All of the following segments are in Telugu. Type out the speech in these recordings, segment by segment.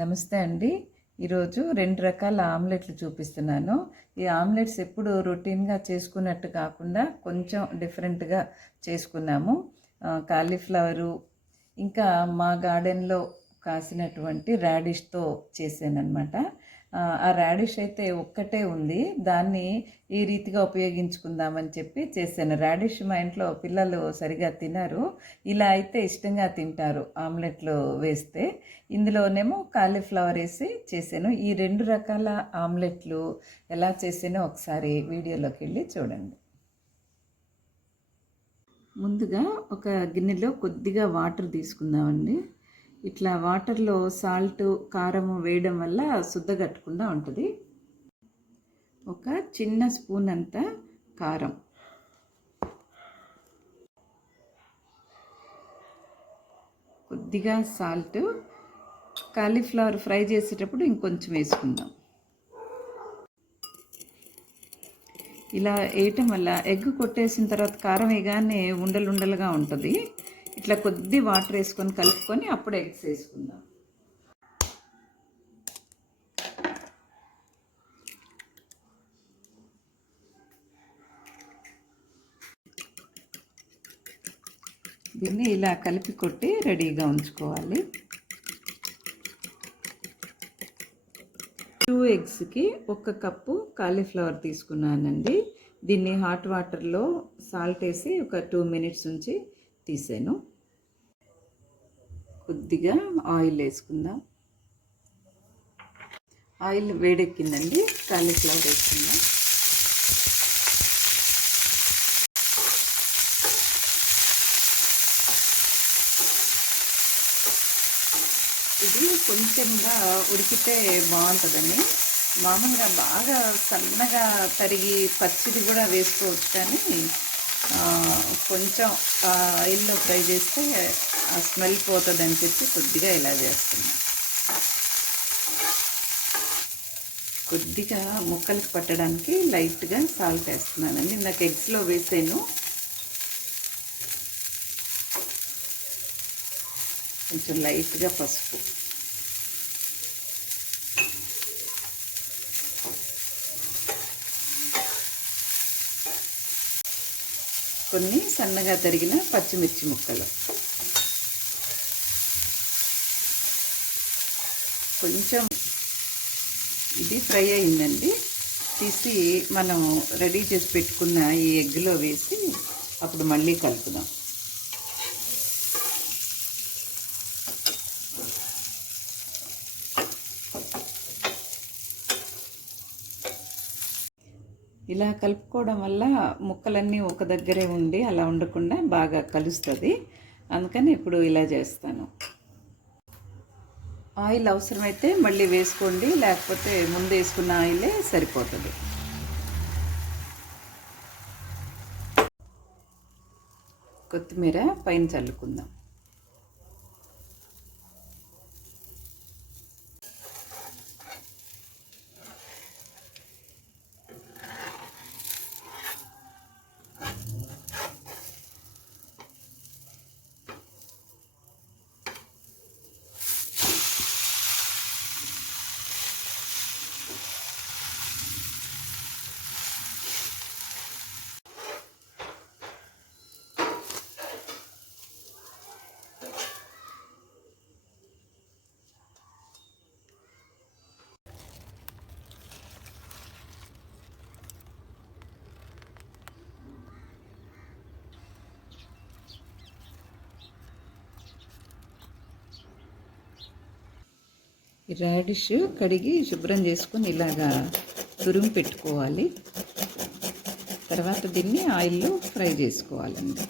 నమస్తే అండి. ఈరోజు 2 రకాల ఆమ్లెట్లు చూపిస్తున్నాను. ఈ ఆమ్లెట్స్ ఎప్పుడు రొటీన్‌గా చేసుకున్నట్టు కాకుండా కొంచెం డిఫరెంట్‌గా చేసుకున్నాము. కాలీఫ్లవరు, ఇంకా మా గార్డెన్‌లో కాసినటువంటి రాడిష్‌తో చేశాననమాట. ఆ రాడిష్ అయితే ఒక్కటే ఉంది. దాన్ని ఈ రీతిగా ఉపయోగించుకుందామని చెప్పి చేశాను. రాడిష్ మా ఇంట్లో పిల్లలు సరిగా తినరు. ఇలా అయితే ఇష్టంగా తింటారు ఆమ్లెట్లు వేస్తే. ఇందులోనేమో కాలీఫ్లవర్ వేసి చేశాను. ఈ 2 రకాల ఆమ్లెట్లు ఎలా చేసానో ఒకసారి వీడియోలోకి వెళ్ళి చూడండి. ముందుగా ఒక గిన్నెలో కొద్దిగా వాటర్ తీసుకుందామండి. ఇట్లా వాటర్లో సాల్ట్, కారం వేయడం వల్ల శుద్ధగట్టకుండా ఉంటుంది. ఒక చిన్న స్పూన్ అంత కారం, కొద్దిగా సాల్ట్, కాలీఫ్లవర్ ఫ్రై చేసేటప్పుడు ఇంకొంచెం వేసుకుందాం. ఇలా వేయటం వల్ల ఎగ్ కొట్టేసిన తర్వాత కారం వేయగానే ఉండలుండలుగా ఉంటుంది. ఇట్లా కొద్ది వాటర్ వేసుకొని కలుపుకొని అప్పుడు ఎగ్స్ వేసుకుందాం. దీన్ని ఇలా కలిపి కొట్టి రెడీగా ఉంచుకోవాలి. 2 ఎగ్స్కి 1 కప్పు కాలీఫ్లవర్ తీసుకున్నానండి. దీన్ని హాట్ వాటర్లో సాల్ట్ వేసి ఒక 2 మినిట్స్ ఉంచి తీసాను. కొద్దిగా ఆయిల్ వేసుకుందాం. ఆయిల్ వేడెక్కిందండి, కాలీఫ్లవర్ వేసుకుందాం. ఇది కొంచెంగా ఉడికితే బాగుంటుందని మామూలుగా బాగా సన్నగా తరిగి పచ్చిది కూడా వేసుకోవచ్చు, కానీ కొంచెం ఆయిల్లో ఫ్రై చేస్తే ఆ స్మెల్ పోతుందని చెప్పి కొద్దిగా ఇలా చేస్తున్నాను. కొద్దిగా ముక్కలకి పట్టడానికి లైట్గా సాల్ట్ వేస్తున్నానండి. నాకు ఎగ్స్లో వేసాను. కొంచెం లైట్గా పసుపు, కొన్ని సన్నగా తరిగిన పచ్చిమిర్చి ముక్కలు, కొంచెం ఇది ఫ్రై అయిందండి. తీసి మనం రెడీ చేసి పెట్టుకున్న ఈ ఎగ్లో వేసి అప్పుడు మళ్ళీ కలుపుదాం. ఇలా కలుపుకోవడం వల్ల ముక్కలన్నీ ఒక దగ్గరే ఉండి అలా ఉండకుండా బాగా కలుస్తుంది. అందుకని ఇప్పుడు ఇలా చేస్తాను. ఆయిల్ అవసరమైతే మళ్ళీ వేసుకోండి, లేకపోతే ముందు వేసుకున్న ఆయిలే సరిపోతుంది. కొత్తిమీర పైన చల్లుకుందాం. ఈ రాడిష్ కడిగి శుభ్రం చేసుకొని ఇలాగా తురిమి పెట్టుకోవాలి. తర్వాత దీన్ని ఆయిల్లో ఫ్రై చేసుకోవాలండి.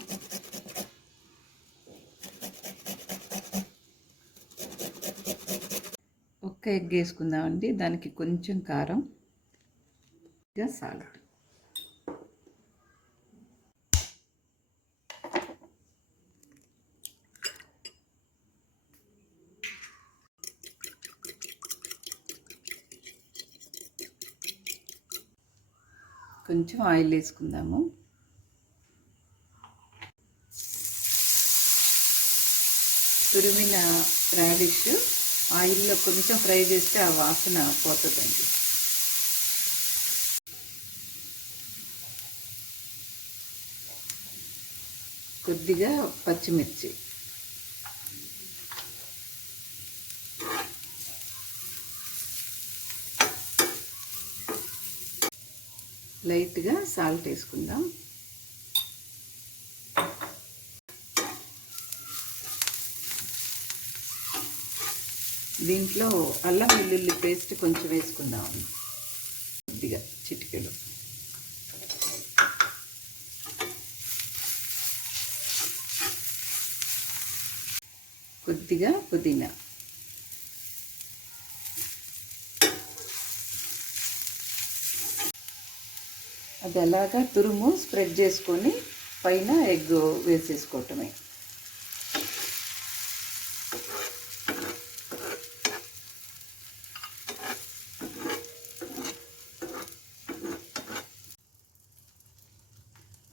ఒక్క ఎగ్ వేసుకుందామండి. దానికి కొంచెం కారం, సాల్ట్, కొంచెం ఆయిల్ వేసుకుందాము. తురిమిన రాడిష్ ఆయిల్లో కొంచెం ఫ్రై చేస్తే ఆ వాసన పోతుందండి. కొద్దిగా పచ్చిమిర్చి, లైట్గా సాల్ట్ వేసుకుందాం. దీంట్లో అల్లం వెల్లుల్లి పేస్ట్ కొంచెం వేసుకుందాం, కొద్దిగా చిటికెడు. కొద్దిగా పుదీనా, అది అలాగా తురుము స్ప్రెడ్ చేసుకొని పైన ఎగ్ వేసేసుకోవటమే.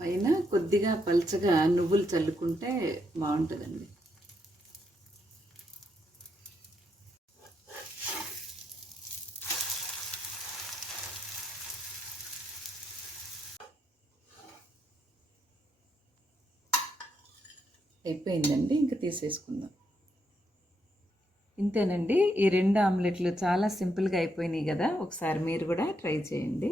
పైన కొద్దిగా పల్చగా నువ్వులు చల్లుకుంటే బాగుంటుందండి. అయిపోయిందండి, ఇంకా తీసేసుకుందాం. ఇంతేనండి, ఈ 2 ఆమ్లెట్లు చాలా సింపుల్గా అయిపోయినాయి కదా. ఒకసారి మీరు కూడా ట్రై చేయండి.